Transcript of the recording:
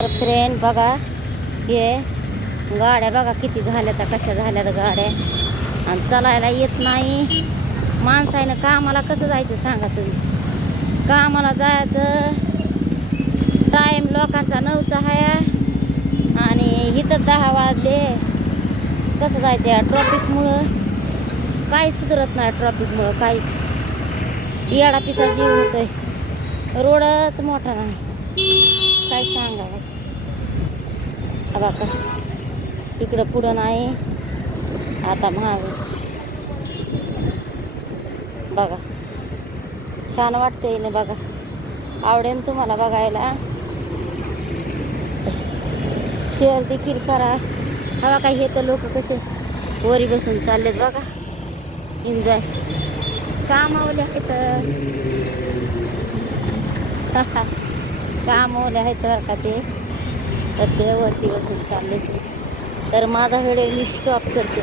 Friend बघा. हे गाड्या बघा किती झाल्या तर कशा झाल्या तर गाड्या. आणि चालायला येत नाही. माणसानं कामाला कसं जायचं सांगा तुम्ही. कामाला जायचं. टाईम लोकांचा नऊचा आहे आणि इथं दहा वाजले. कसं जायचं या ट्रॉफिकमुळं काही सुधरत नाही ट्रॉफिकमुळं काहीच येडा पिसा जीव होतोय. रोडच मोठा नाही. हा बघा इकडं पुढं नाही. आता महाग. बघा. छान वाटतंय ना बघा. आवडेल तुम्हाला बघायला. शेअर देखील करा. हवा काही हे तर लोक कसे वरी बसून चाललेत बघा. एन्जॉय कामावले आहेत. कामावले आहेत तर का ते. तर ते बसून चालले तर माझा व्हिडिओ मी स्टॉप करते.